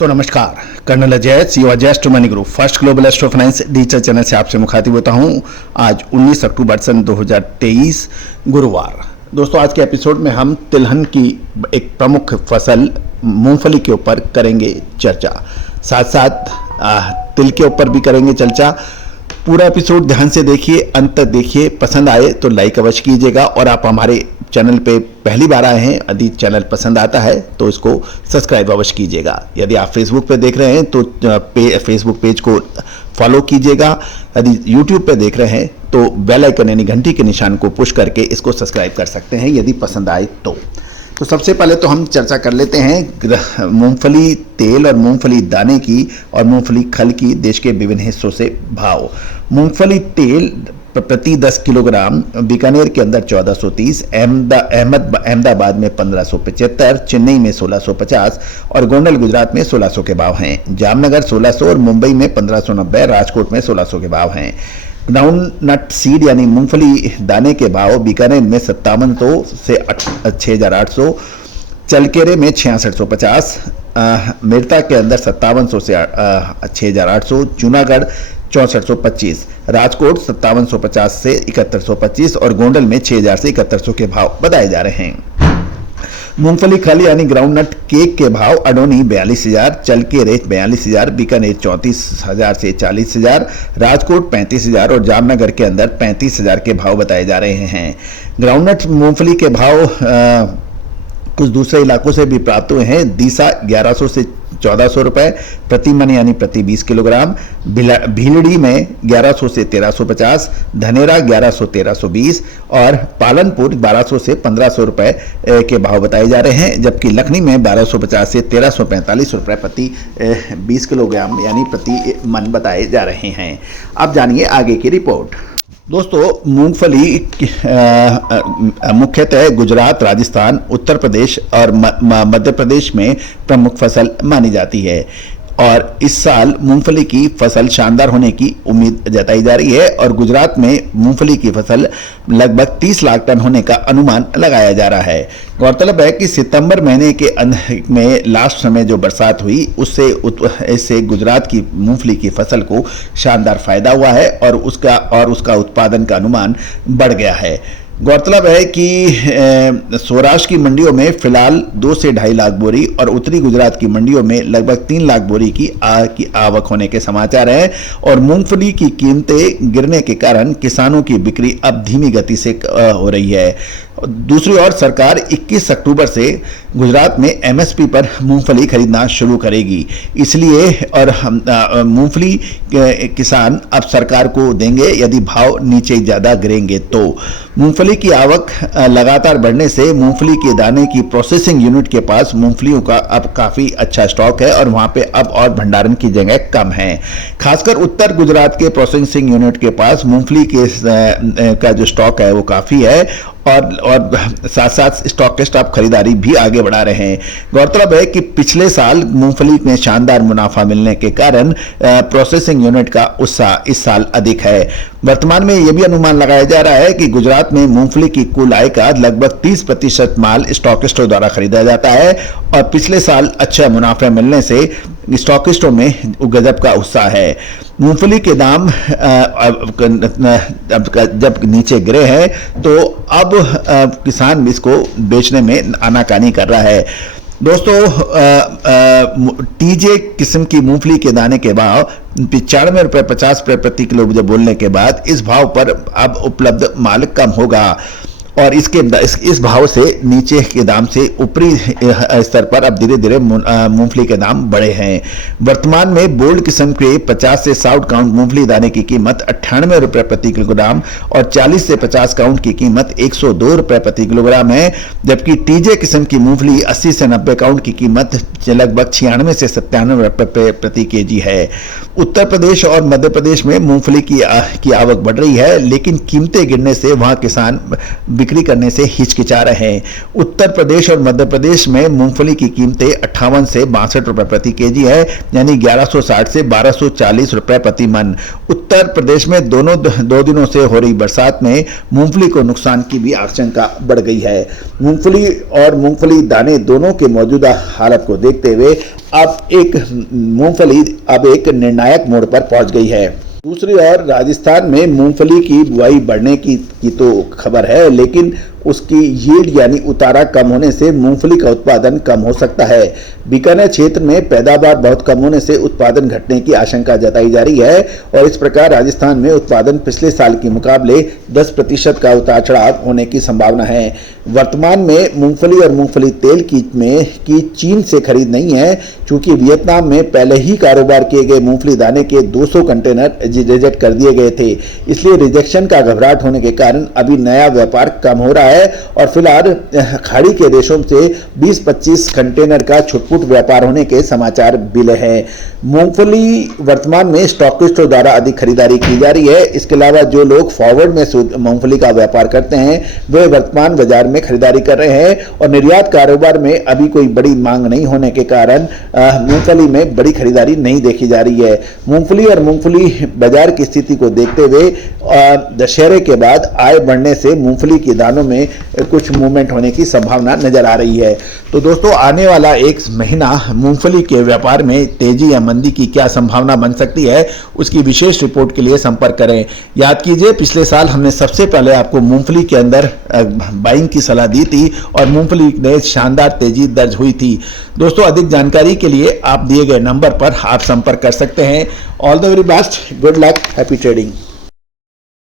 दोस्तों नमस्कार। Colonel Ajay, CEO Ajay astro money group first global astro finance digital channel से आपसे मुखातिब होता हूं। आज 19 अक्टूबर सन 2023 गुरुवार। दोस्तों आज के एपिसोड में हम तिलहन की एक प्रमुख फसल मूंगफली के ऊपर करेंगे चर्चा, साथ साथ तिल के ऊपर भी करेंगे चर्चा। पूरा एपिसोड ध्यान से देखिए, अंत तक देखिए। पसंद आए तो लाइक अवश्य कीजिएगा और आप हमारे चैनल पे पहली बार आए हैं, यदि चैनल पसंद आता है तो इसको सब्सक्राइब अवश्य कीजिएगा। यदि आप फेसबुक पे देख रहे हैं तो फेसबुक पेज को फॉलो कीजिएगा। यदि यूट्यूब पे देख रहे हैं तो बेल आइकन यानी घंटी के निशान को पुश करके इसको सब्सक्राइब कर सकते हैं यदि पसंद आए तो सबसे पहले तो हम चर्चा कर लेते हैं मूंगफली तेल और मूंगफली दाने की और मूंगफली खल की देश के विभिन्न हिस्सों से भाव। मूंगफली तेल प्रति 10 किलोग्राम बीकानेर के अंदर 1430, अहमदाबाद में 1575, चेन्नई में 1650 और गोंडल गुजरात में 1600 के भाव हैं। जामनगर 1600 और मुंबई में 1590, राजकोट में 1600 के भाव हैं। ग्राउंड नट सीड यानी मूंगफली दाने के भाव बीकानेर में 5700 से 6800, चलकेरे में 6650, मेरता के अंदर 5700 से 6800, जूनागढ़ 6425, राजकोट 5750 से 7125 और गोंडल में 6000 से 7100 के भाव बताए जा रहे हैं। मूंगफली खल यानी ग्राउंडनट केक के भाव अडोनी 42,000, चलकेरे 42,000, बीकानेर 34,000 से 40,000, राजकोट 35,000 और जामनगर के अंदर 35,000 के भाव बताए जा रहे हैं। ग्राउंडनट मूंगफली के भाव कुछ दूसरे इलाकों से भी प्राप्त हुए हैं। दीसा 1100 से 1400 रुपए प्रति मन यानी प्रति 20 किलोग्राम, भीलड़ी में 1100 से 1350, धनेरा 1100 1320 और पालनपुर 1200 से 1500 रुपए के भाव बताए जा रहे हैं, जबकि लखनी में 1250 से 1345 रुपए प्रति 20 किलोग्राम यानी प्रति मन बताए जा रहे हैं। अब जानिए आगे की रिपोर्ट। दोस्तों मूंगफली मुख्यतः गुजरात, राजस्थान, उत्तर प्रदेश और मध्य प्रदेश में प्रमुख फसल मानी जाती है और इस साल मूंगफली की फसल शानदार होने की उम्मीद जताई जा रही है और गुजरात में मूंगफली की फसल लगभग 30 लाख टन होने का अनुमान लगाया जा रहा है। गौरतलब है कि सितंबर महीने के अंत में लास्ट में जो बरसात हुई इससे गुजरात की मूंगफली की फसल को शानदार फायदा हुआ है और उसका उत्पादन का अनुमान बढ़ गया है। गौरतलब है कि सौराष्ट्र की मंडियों में फिलहाल 2 से 2.5 लाख बोरी और उत्तरी गुजरात की मंडियों में लगभग 3 लाख बोरी की आवक होने के समाचार हैं और मूंगफली की कीमतें गिरने के कारण किसानों की बिक्री अब धीमी गति से हो रही है। दूसरी ओर सरकार 21 अक्टूबर से गुजरात में एमएसपी पर मूंगफली खरीदना शुरू करेगी, इसलिए और मूंगफली किसान अब सरकार को देंगे यदि भाव नीचे ज़्यादा गिरेंगे तो। मूंगफली की आवक लगातार बढ़ने से मूंगफली के दाने की प्रोसेसिंग यूनिट के पास मूंगफलियों का अब काफ़ी अच्छा स्टॉक है और वहाँ पे अब और भंडारण की जगह कम है। खासकर उत्तर गुजरात के प्रोसेसिंग यूनिट के पास मूंगफली का जो स्टॉक है वो काफ़ी है और साथ साथ स्टॉकिस्ट आप खरीदारी भी आगे बढ़ा रहे हैं। गौरतलब है कि पिछले साल मूंगफली में शानदार मुनाफा मिलने के कारण प्रोसेसिंग यूनिट का उत्साह इस साल अधिक है। वर्तमान में यह भी अनुमान लगाया जा रहा है कि गुजरात में मूंगफली की कुल आय का लगभग 30% माल स्टॉकिस्टों द्वारा खरीदा जाता है और पिछले साल अच्छा मुनाफा मिलने से स्टॉकिस्टों में गजब का उत्साह है। मूंगफली के दाम जब नीचे गिरे हैं तो अब किसान इसको बेचने में आनाकानी कर रहा है। दोस्तों टीजे किस्म की मूंगफली के दाने के भाव 95 रुपये 50 रुपये प्रति किलो जब बोलने के बाद इस भाव पर अब उपलब्ध माल कम होगा और इस भाव से नीचे के दाम से ऊपरी स्तर पर अब धीरे धीरे मूंगफली के दाम बढ़े हैं। वर्तमान में बोल्ड किस्म के 50 से 60 काउंट मूंगफली दाने की कीमत 98 रुपये प्रति किलोग्राम और 40 से 50 काउंट की कीमत 102 रुपये प्रति किलोग्राम है, जबकि टीजे किस्म की मूंगफली 80 से 90 काउंट की कीमत लगभग 96 से 97 रुपये प्रति केजी है। उत्तर प्रदेश और मध्य प्रदेश में मूंगफली की आवक बढ़ रही है, लेकिन कीमतें गिरने से वहां किसान बिक्री करने से हिचकिचा रहे हैं। उत्तर प्रदेश और मध्य प्रदेश में मूंगफली की कीमतें 58 से 62 रुपए प्रति केजी है, यानी 1160 से 1240 रुपए प्रति मन। उत्तर प्रदेश में दो दिनों से हो रही बरसात में मूंगफली को नुकसान की भी आशंका बढ़ गई है। मूंगफली और मूंगफली दाने दोनों के मौजूदा हालत को देखते हुए मूंगफली अब एक निर्णायक मोड़ पर पहुंच गई है। दूसरी ओर राजस्थान में मूंगफली की बुआई बढ़ने की तो खबर है, लेकिन उसकी यील्ड यानी उतारा कम होने से मूंगफली का उत्पादन कम हो सकता है। बीकानेर क्षेत्र में पैदावार बहुत कम होने से उत्पादन घटने की आशंका जताई जा रही है और इस प्रकार राजस्थान में उत्पादन पिछले साल के मुकाबले 10% का उतार चढ़ाव होने की संभावना है। वर्तमान में मूंगफली और मूंगफली तेल की चीन से खरीद नहीं है, क्योंकि वियतनाम में पहले ही कारोबार किए गए मूंगफली दाने के 200 कंटेनर रिजेक्ट कर दिए गए थे। इसलिए रिजेक्शन का घबराहट होने के कारण अभी नया व्यापार कम हो रहा है और फिलहाल खाड़ी के देशों से 20-25 कंटेनर का छुटपुट व्यापार होने के समाचार मिले हैं। मूंगफली वर्तमान में स्टॉकिस्टों द्वारा अधिक खरीदारी की जा रही है। इसके अलावा जो लोग फॉरवर्ड में मूंगफली का व्यापार करते हैं वे वर्तमान बाजार में खरीदारी कर रहे हैं और निर्यात कारोबार में अभी कोई बड़ी मांग नहीं होने के कारण मूंगफली में बड़ी खरीदारी नहीं देखी जा रही है। मूंगफली और मूंगफली बाजार की स्थिति को देखते हुए दशहरे के बाद आय बढ़ने से मूंगफली के दानों में कुछ मूवमेंट होने की संभावना नजर आ रही है। तो दोस्तों, आने वाला एक महीना मूंगफली के व्यापार में तेजी या मंदी की क्या संभावना बन सकती है, उसकी विशेष रिपोर्ट के लिए संपर्क करें। याद कीजिए, पिछले साल हमने सबसे पहले आपको मूंगफली के अंदर बाइंग की सलाह दी थी और मूंगफली में शानदार तेजी दर्ज हुई थी। दोस्तों, अधिक जानकारी के लिए आप दिए गए नंबर पर आप संपर्क कर सकते हैं। All the very best, good luck, happy trading.